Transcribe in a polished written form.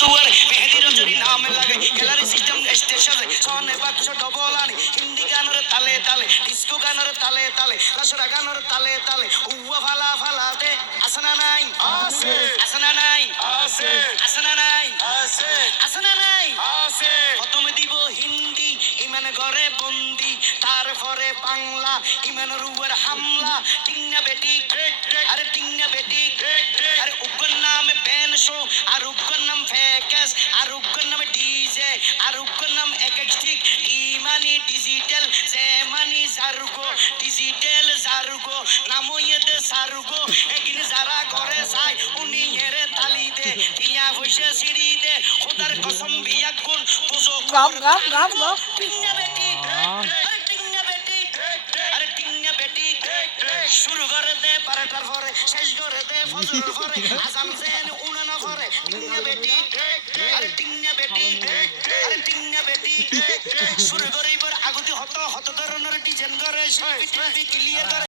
দুয়ারে মেহেদি রজনী নাম লাগে গ্যালারি সিস্টেম স্টেজ সাজে সনে বাক্স ডবল আনি হিন্দি গানের তালে তালে ডিস্কো গানের তালে তালে লাসরা গানের তালে তালে উয়া ফালা ফালাতে আসনা নাই আছে আসনা নাই আছে আসনা নাই আছে আসনা নাই আছে প্রথম দিব হিন্দি ইমান ঘরে বন্দি তারপরে বাংলা ইমানের উপর হামলা টিংনা বেটি আরে টিংনা বেটি আরে উগ্র নামে ব্যান শো আর উগ্র নাম ফেকেস আর উগ্র নামে ডিজে আর উগ্র নাম একেস্টিক ইমানি ডিজিটাল জেমানি জারগো ডিজিটাল জারগো নামো ইয়েতে সারগো এগিনি যারা করে যায় উনি এরে তালি দে টিয়া বসে সিঁড়ি দে খোদার কসম বিয়া গুণ বুঝো গাও গাও গাও গাও টিংনা বেটি আরে টিংনা বেটি আরে টিংনা বেটি শুরু করে দে বারোটার পরে শেষ করে দে ফজরের পরে আজান দেন উনানা পরে টিংনা বেটি আরে টিংনা বেটি আরে টিংনা বেটি শুরু করে এবার আগুতি হত হত ধরনের ডিজাইন করে শিল্পী ক্লিয়ার করে